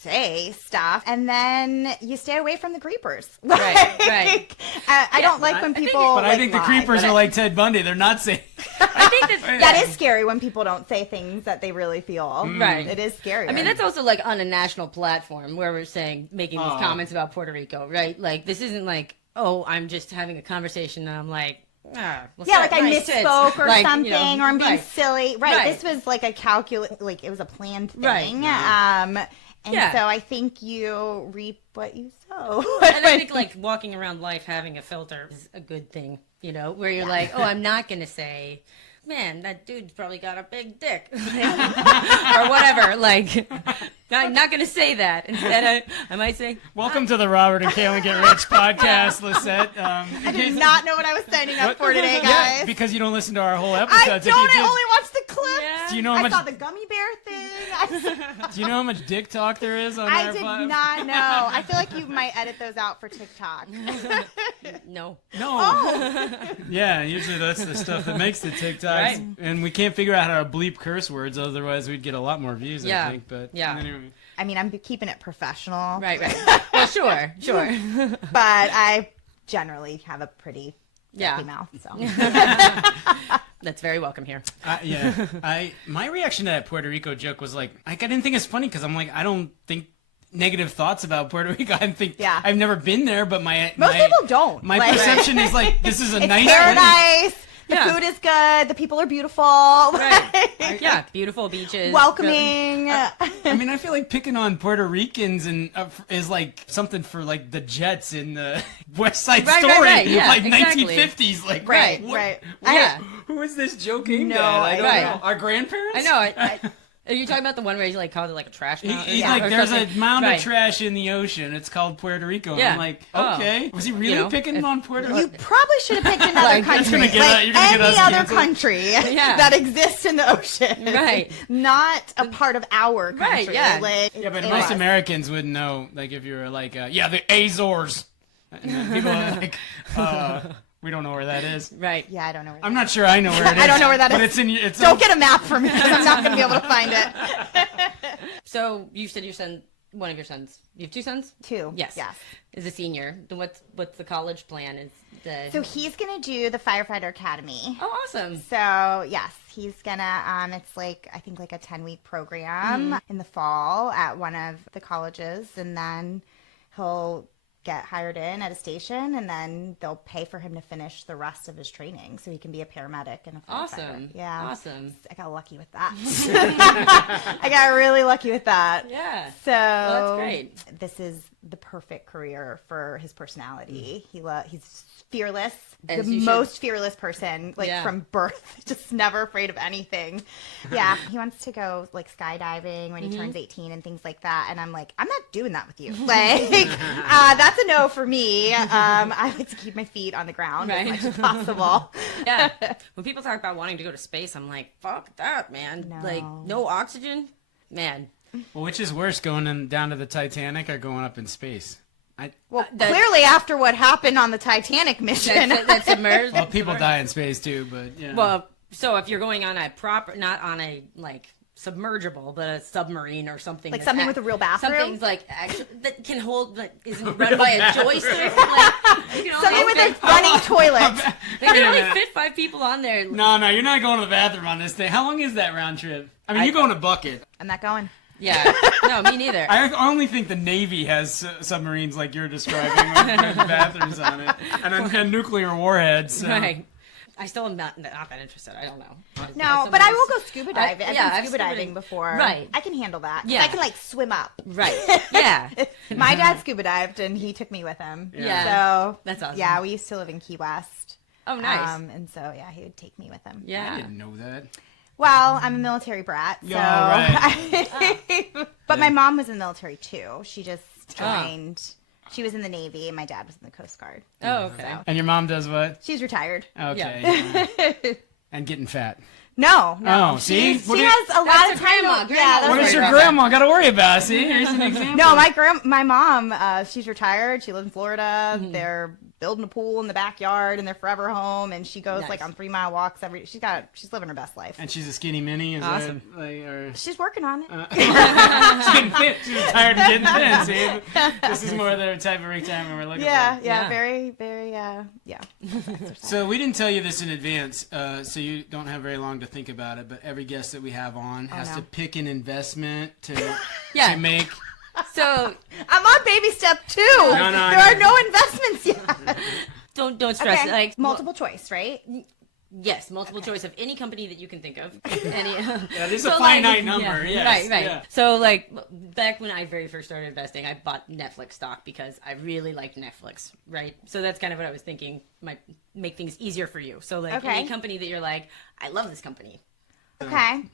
say stuff, and then you stay away from the creepers. Right. I don't like when people. But I think the creepers are like Ted Bundy. They're not saying. I think that is scary when people don't say things that they really feel. Right. It is scary. I mean, that's also like on a national platform where we're making these comments about Puerto Rico, right? Like, this isn't like, oh, I'm just having a conversation and I'm like, I misspoke or something, or I'm being silly. Right. This was like a it was a planned thing. Right. So I think you reap what you sow. And I think like walking around life having a filter is a good thing, where you're like, oh, I'm not going to say, man, that dude's probably got a big dick or whatever. Like, I'm not going to say that. Instead, I might say, welcome to the Robert and Kaelin Get Rich podcast, Lissette. I did not know what I was signing up for today, guys. Yeah, because you don't listen to our whole episodes. I only watched the clips. Yeah. Do you know I saw the gummy bear thing. Do you know how much dick talk there is on I our did platform? not know. I feel like you might edit those out for TikTok. no. Yeah, usually that's the stuff that makes the TikToks. Right. And we can't figure out how to bleep curse words, otherwise we'd get a lot more views, I think. But anyway. I mean, I'm keeping it professional. Right. Well, sure. But I generally have a pretty happy mouth, so. That's very welcome here. My reaction to that Puerto Rico joke was like I didn't think it's funny because I'm like, I don't think negative thoughts about Puerto Rico. I think I've never been there, but most people don't. My perception is like, this is a it's nice paradise. The food is good. The people are beautiful. Right. Yeah, beautiful beaches. Welcoming. I mean, I feel like picking on Puerto Ricans and is like something for like the Jets in the West Side Story, right. Yeah, like exactly. 1950s. Like, right. Who is this joking? No, I don't right. know. Our grandparents? I know. Are you talking about the one where he like called it like a trash mountain? He's like, there's a mound of trash in the ocean. It's called Puerto Rico. Yeah. I'm like, okay. Was he really picking on Puerto Rico? You probably should have picked another country. Any other country that exists in the ocean. Right. Not a part of our country. Right, yeah. But most Americans wouldn't know, like, if you were like, the Azores. And then people are like, we don't know where that is. Right. Yeah, I don't know where that is. I'm not sure I know where it is. I don't know where that is. But it's in it's Don't get a map for me because I'm not going to be able to find it. So you said one of your sons. You have two sons? Two. Yes. Is a senior. Then what's the college plan? So he's going to do the Firefighter Academy. Oh, awesome. So, yes, he's going to, it's like, I think like a 10-week program in the fall at one of the colleges. And then he'll get hired in at a station, and then they'll pay for him to finish the rest of his training so he can be a paramedic and a firefighter. Awesome. Yeah. Awesome. I got lucky with that. I got really lucky with that. Yeah. So that's great. This is the perfect career for his personality. He's fearless, As the most fearless person, from birth, just never afraid of anything. Yeah, he wants to go like skydiving when he turns 18 and things like that. And I'm like, I'm not doing that with you. Like, that's a no for me. I like to keep my feet on the ground as much as possible. Yeah. When people talk about wanting to go to space, I'm like, fuck that, man. No. Like, no oxygen? Man. Well, which is worse, going down to the Titanic or going up in space? Clearly after what happened on the Titanic mission. That's submerged. Well, people die in space too, but yeah. Well, so if you're going on not on a like submergible, but a submarine or something, like something with a real bathroom, something's like actually that can hold, that isn't run by a joystick. Like, something with a running toilet. They can only fit 5 people on there. No, you're not going to the bathroom on this thing. How long is that round trip? I mean, you go in a bucket. I'm not going. Yeah. No, me neither. I only think the Navy has submarines like you're describing with bathrooms on it and nuclear warheads. So. Right. I still am not that interested. I don't know. No, but I will go scuba diving. I've been scuba diving before. Right. I can handle that. Yeah. I can like swim up. Right. Yeah. My dad scuba dived and he took me with him. Yeah. So that's awesome. Yeah, we used to live in Key West. Oh, nice. And so yeah, he would take me with him. Yeah. I didn't know that. Well, I'm a military brat, so. Right. But my mom was in the military too. She just joined. She was in the Navy, and my dad was in the Coast Guard. Oh, okay. So. And your mom does what? She's retired. Okay. Yeah. And getting fat. No. Oh, see? She has a lot of time. Grandma. What does your grandma got to worry about? See, here's an example. No, my mom, she's retired. She lives in Florida. They're building a pool in the backyard in their forever home, and she goes Nice. like on 3 mile walks she's living her best life. And she's a skinny mini. Is Awesome. That, like, or... She's working on it. She's getting fit. She's tired of getting thin. See, this is more the type of retirement we're looking Yeah, for. yeah, very, very, yeah. So we didn't tell you this in advance, so you don't have very long to think about it. But every guest that we have on has to pick an investment to make. So I'm on baby step 2. No, there are no investments yet. don't stress. Okay. Like Multiple choice, right? Yes, multiple choice of any company that you can think of. Any, Yeah, this is a finite number. Yes. Right. Yeah. So, like, back when I very first started investing, I bought Netflix stock because I really liked Netflix, right? So that's kind of what I was thinking might make things easier for you. So, like, any company that you're like, I love this company. Okay. I'm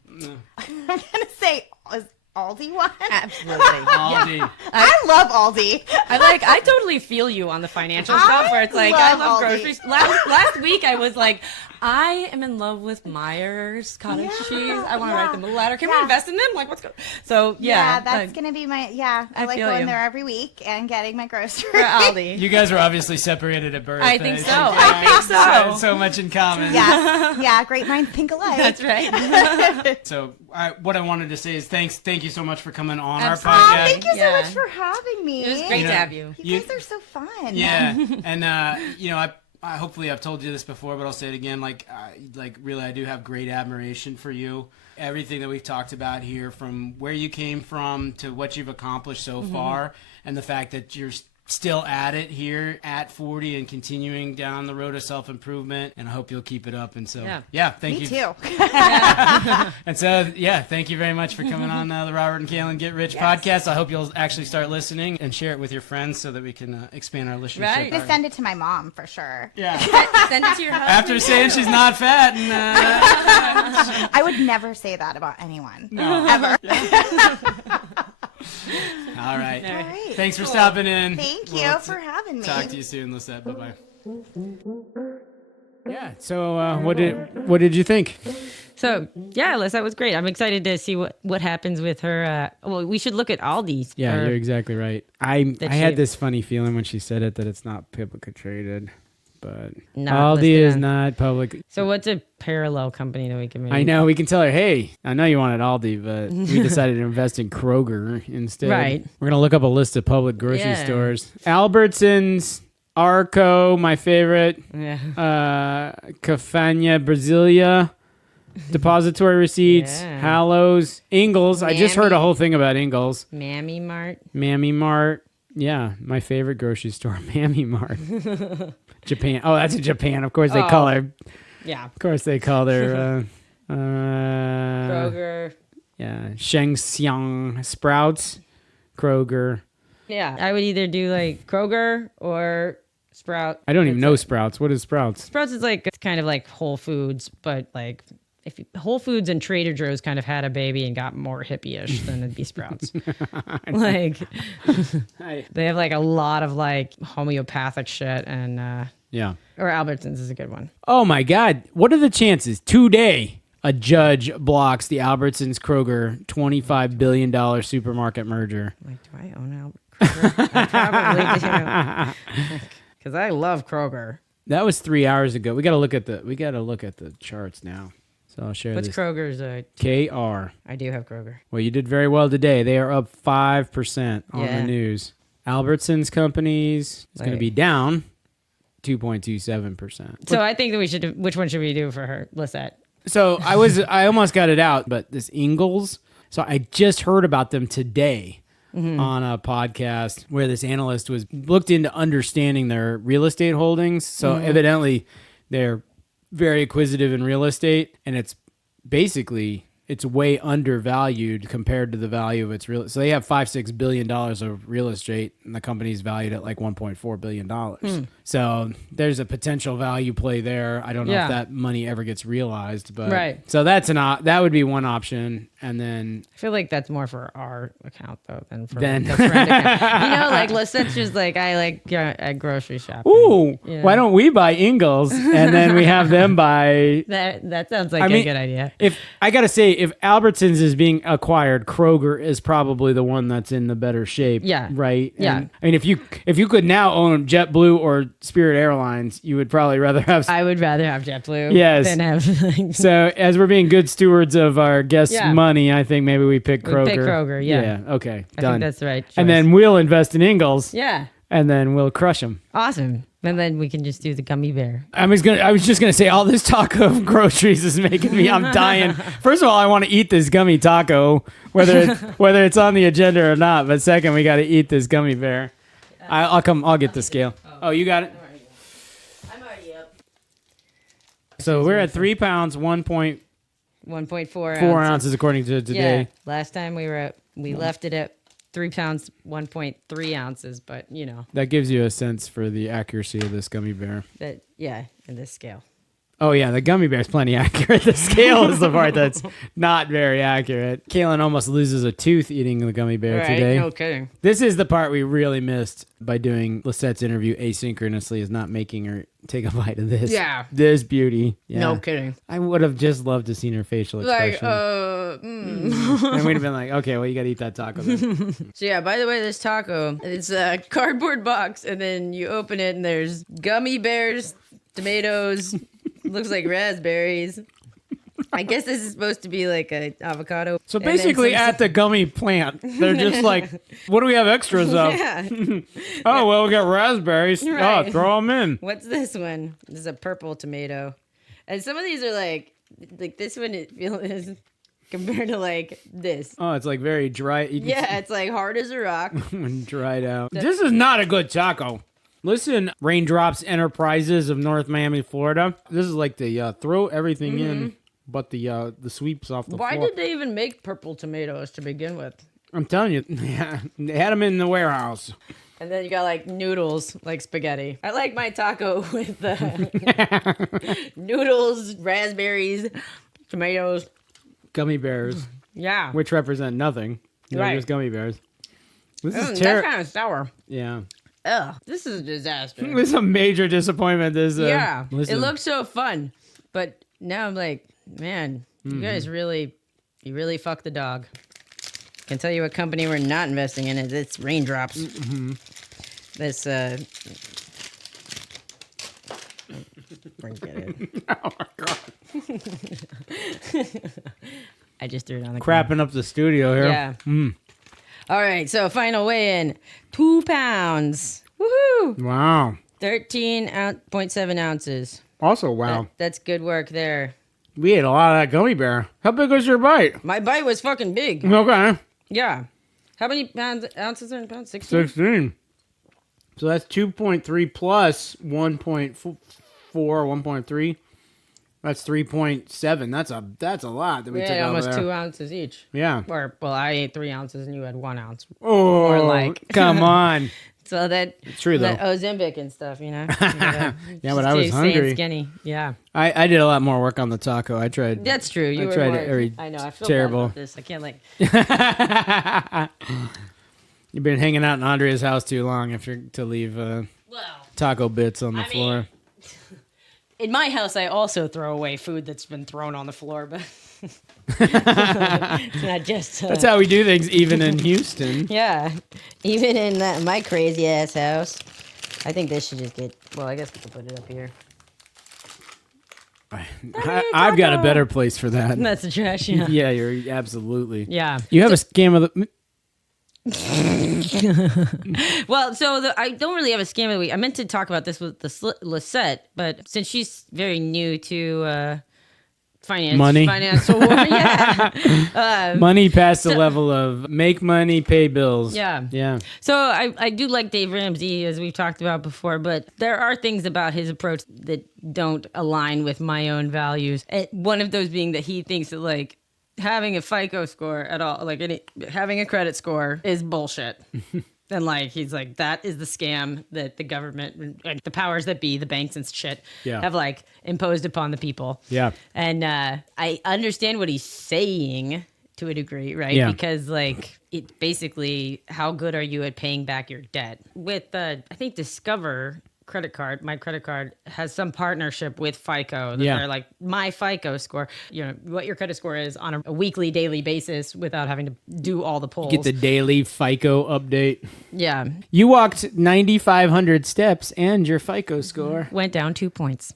going to say, is Aldi one? Absolutely. Aldi. I love Aldi. I totally feel you on the financial stuff where it's like, I love Aldi. groceries. Last week I was like, I am in love with Myers cottage cheese. I want to write them a letter. Can we invest in them? Like, what's going So, that's going to be my, I like feel going you. there every week and getting my groceries. for Aldi. You guys were obviously separated at birth. I think so. So much in common. Yeah, great minds think alike. That's right. So what I wanted to say is thank you so much for coming on Absolutely. our Oh, podcast. thank you so Yeah. much for having me. It was great to have you. You guys are so fun. Yeah, and I hopefully I've told you this before, but I'll say it again. Like really, I do have great admiration for you. Everything that we've talked about here, from where you came from to what you've accomplished so far, and the fact that you're still at it here at 40 and continuing down the road of self-improvement, and I hope you'll keep it up. And so thank Me you too. And so thank you very much for coming on the Robert and Kaelin Get Rich podcast. I hope you'll actually start listening and share it with your friends so that we can expand our listenership. Right. I'm going to send it to my mom for sure. Yeah. Send it to your husband. After saying she's not fat and I would never say that about anyone. no. Ever. All right. All right. Thanks for stopping in. Thank you We'll for having me. Talk to you soon, Lissette. Bye bye. Yeah. So what did you think? So yeah, Liz, that was great. I'm excited to see what happens with her. Well, we should look at Aldi's. Yeah, you're exactly right. I had she- this funny feeling when she said it that it's not publicly traded, but Not Aldi listed is on- not public. So what's a parallel company that we can maybe? I know we can tell her, hey, I know you wanted Aldi, but we decided to invest in Kroger instead. Right. We're gonna look up a list of public grocery Yeah. stores. Albertsons, Arco, my favorite. Yeah. Cafania, Brasilia, Depository Receipts, Yeah. Hallows, Ingles. I just heard a Mammy. whole thing about Ingles. Mammy Mart. Mammy Mart. Yeah, my favorite grocery store, Mammy Mart. Japan. Oh, that's in Japan. Of course they call her. Yeah. Of course they call her. Kroger. Yeah, Shengxiang Sprouts, Kroger. Yeah. I would either do like Kroger or Sprout. I don't even know Sprouts. What is Sprouts? Sprouts is like, it's kind of like Whole Foods, but like Whole Foods and Trader Joe's kind of had a baby and got more hippie-ish, then it'd be Sprouts. Like they have like a lot of like homeopathic shit, and Yeah. or Albertsons is a good one. Oh my God! What are the chances today a judge blocks the Albertsons Kroger $25 billion supermarket merger? Like, do I own Kroger? I probably do. Because I love Kroger. That was 3 hours ago. We got to look at the charts now. So I'll share What's this. Kroger's? KR. I do have Kroger. Well, you did very well today. They are up 5% on the Yeah. news. Albertsons companies is going to Like- be down 2.27%. So I think that we should do, which one should we do for her? Lissette. So I almost got it out, but this Ingles. So I just heard about them today on a podcast where this analyst looked into understanding their real estate holdings. So evidently they're very acquisitive in real estate, and it's way undervalued compared to the value of its real. So they have $5-6 billion of real estate, and the company's valued at like $1.4 billion. So there's a potential value play there. I don't know Yeah. if that money ever gets realized, but Right. So that would be one option, and then I feel like that's more for our account though than for Then- the friend account. You know, like Lissette's just like I like at grocery shopping. ooh, Yeah. why don't we buy Ingles and then we have them buy? That sounds like I a mean, good idea. If I gotta say, if Albertsons is being acquired, Kroger is probably the one that's in the better shape. Yeah. Right. Yeah. And, I mean, if you could now own JetBlue or Spirit Airlines, you would probably rather have. I would rather have JetBlue. Yes. Than have. So as we're being good stewards of our guests' Yeah. money, I think maybe we pick Kroger. Pick Kroger. Yeah. Yeah. Okay. I Done. think that's the right choice. And then we'll invest in Ingalls. Yeah. And then we'll crush them. Awesome. And then we can just do the gummy bear. I was just gonna say all this talk of groceries is making me. I'm dying. First of all, I want to eat this gummy taco, whether it's on the agenda or not. But second, we got to eat this gummy bear. I'll get the scale. Oh, you got it. I'm already up. So we're at 3 pounds, 1.4 1.4 ounces according to today. Yeah. Last time we left it at 3 pounds, 1.3 ounces, but That gives you a sense for the accuracy of this gummy bear. in this scale. Oh yeah, the gummy bear's plenty accurate. The scale is the part that's not very accurate. Kaelin almost loses a tooth eating the gummy bear today. No kidding. This is the part we really missed by doing Lissette's interview asynchronously, is not making her take a bite of this. Yeah. This beauty. Yeah. No kidding. I would have just loved to seen her facial expression. And we'd have been like, okay, well, you got to eat that taco then. So yeah, by the way, this taco, it's a cardboard box, and then you open it, and there's gummy bears, tomatoes, looks like raspberries. I guess this is supposed to be like a avocado. So basically at the gummy plant, they're just like, what do we have extras of? Yeah. Oh, well, we got raspberries. Right. Oh, throw them in. What's this one? This is a purple tomato. And some of these are like this one is compared to like this. Oh, it's like very dry. You can Yeah, it's like hard as a rock. see when dried out. This is not a good taco. Listen, Raindrops Enterprises of North Miami, Florida. This is like the throw everything in, but the sweeps off the Why floor. did they even make purple tomatoes to begin with? I'm telling you, yeah, they had them in the warehouse. And then you got like noodles, like spaghetti. I like my taco with noodles, raspberries, tomatoes. Gummy bears, Yeah. which represent nothing. They're Right. just gummy bears. This is That's terrible. kind of sour. Yeah. Ugh, this is a disaster. This is a major disappointment. Yeah, listen. it looks so fun, but now I'm like, man, you guys really fucked the dog. Can tell you what company we're not investing in. It's Raindrops. This forget it. Oh my god. I just threw it on the Crapping up the studio here. Yeah. All right, so final weigh-in, 2 pounds. Woohoo! Wow. 13.7 ounces. Also, wow. That's good work there. We ate a lot of that gummy bear. How big was your bite? My bite was fucking big. Okay. Yeah. How many ounces are in pounds? 16? 16. So that's 2.3 plus 1.4, 1.3. That's 3.7. That's a lot that we took out almost of there. 2 ounces each. Yeah. Or, well, I ate 3 ounces and you had 1 ounce. Oh, Or like- come on. So that It's true, though. that Ozempic and stuff, you know. Yeah, but I was Staying hungry. Skinny. Yeah, I did a lot more work on the taco. I tried. that's true. You were tried more, it very I know. I feel terrible. bad about this. I can't like. You've been hanging out in Andrea's house too long if you're to leave Well, taco bits on the I mean- floor. in my house, I also throw away food that's been thrown on the floor, but it's not just. That's how we do things, even in Houston. Yeah, even in my crazy ass house. I think this should just get. Well, I guess we can put it up here. I've got a better place for that. That's the trash. Yeah. Yeah, you're absolutely. Yeah. You have a scam of the. Well, so I don't really have a scam of the week. I meant to talk about this with the Lissette, but since she's very new to Money. financial, yeah. Money past the level of make money, pay bills. Yeah. Yeah. So I do like Dave Ramsey, as we've talked about before, but there are things about his approach that don't align with my own values. And one of those being that he thinks that like having a FICO score at all, like having a credit score is bullshit. And like he's like, that is the scam that the government and the powers that be, the banks and shit, have like imposed upon the people. Yeah. And I understand what he's saying to a degree, right? Yeah. Because like it basically, how good are you at paying back your debt? With I think Discover credit card. My credit card has some partnership with FICO. Yeah. They're like my FICO score. You know what your credit score is on a weekly, daily basis without having to do all the polls. Get the daily FICO update. Yeah. You walked 9,500 steps and your FICO score. Went down 2 points.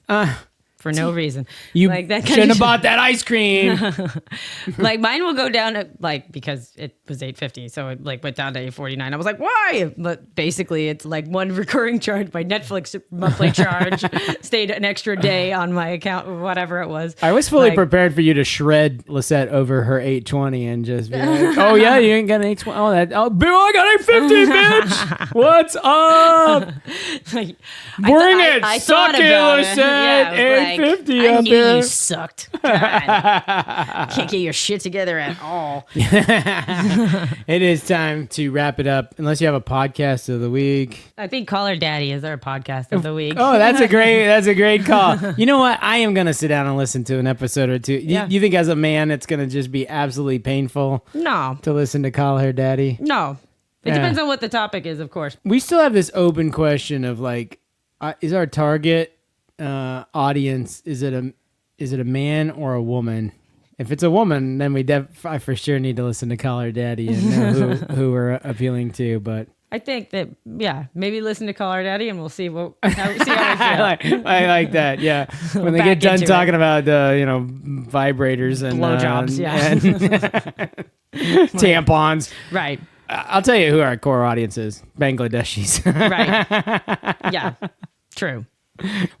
For no reason. You like that shouldn't have bought that ice cream. Like mine will go down to like, because it was $8.50, so it like went down to $8.49. I was like, why? But basically it's like one recurring charge. My Netflix monthly charge stayed an extra day on my account, or whatever it was. I was fully Like, prepared for you to shred Lissette over her 820 and just be like, oh yeah, you ain't got an 820. Bill, I got 850, bitch. What's up? Like, Bring it. I Suck thought it, about Lissette. Yeah, I was like, 850 I up knew there. you sucked. God. Can't get your shit together at all. It is time to wrap it up. Unless you have a podcast of the week. I think Call Her Daddy is our podcast of the week. Oh, that's a great call. You know what? I am gonna sit down and listen to an episode or two. Yeah. You think as a man, it's gonna just be absolutely painful No. to listen to Call Her Daddy? No. It Yeah. depends on what the topic is, of course. We still have this open question of like, is our target audience is it a man or a woman? If it's a woman, then I for sure need to listen to Call Her Daddy and know who we're appealing to. But I think that, yeah, maybe listen to Call Her Daddy and we'll see how we feel. I like that. Yeah, when they Back get done into talking about vibrators and Blowjobs, yeah. and tampons. Right. I'll tell you who our core audience is: Bangladeshis. Right. Yeah. True.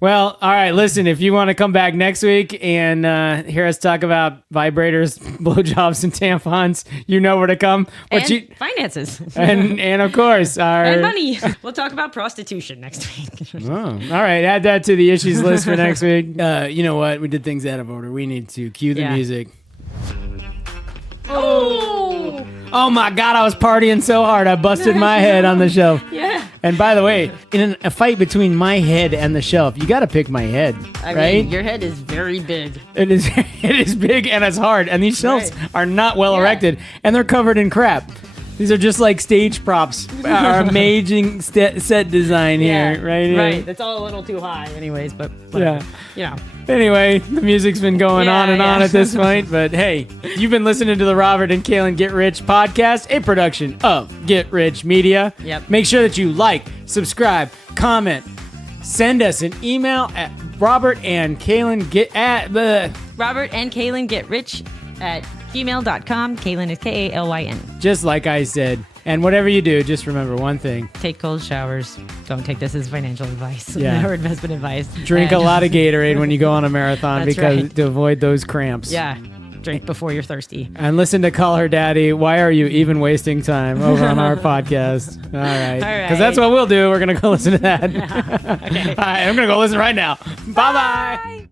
Well, all right. Listen, if you want to come back next week and hear us talk about vibrators, blowjobs, and tampons, you know where to come. And finances. And of course, And money. We'll talk about prostitution next week. Oh, all right. Add that to the issues list for next week. You know what? We did things out of order. We need to cue the music. Oh my God, I was partying so hard I busted my head on the shelf. Yeah. And by the way, in a fight between my head and the shelf, you got to pick my head, I right? mean, your head is very big. It is big and it's hard. And these shelves Right. are not well Yeah. erected and they're covered in crap. These are just like stage props. Our amazing set design here, right here. Right. That's all a little too high anyways, but whatever. You know. Anyway, the music's been going on and on Yeah. at this point, but hey, you've been listening to the Robert and Kaelin Get Rich podcast, a production of Get Rich Media. Yep. Make sure that you like, subscribe, comment, send us an email at Robert and Kaelin Robert and Kaelin Get Rich at gmail.com. Kaelin is Kalyn. just like I said. And whatever you do, just remember one thing. Take cold showers. Don't take this as financial advice Yeah. or investment advice. Drink a And- lot of Gatorade when you go on a marathon That's because right. to avoid those cramps. Yeah. Drink before you're thirsty. And listen to Call Her Daddy. Why are you even wasting time over on our podcast? All right. Because that's what we'll do. We're going to go listen to that. Okay. All right. I'm going to go listen right now. Bye-bye.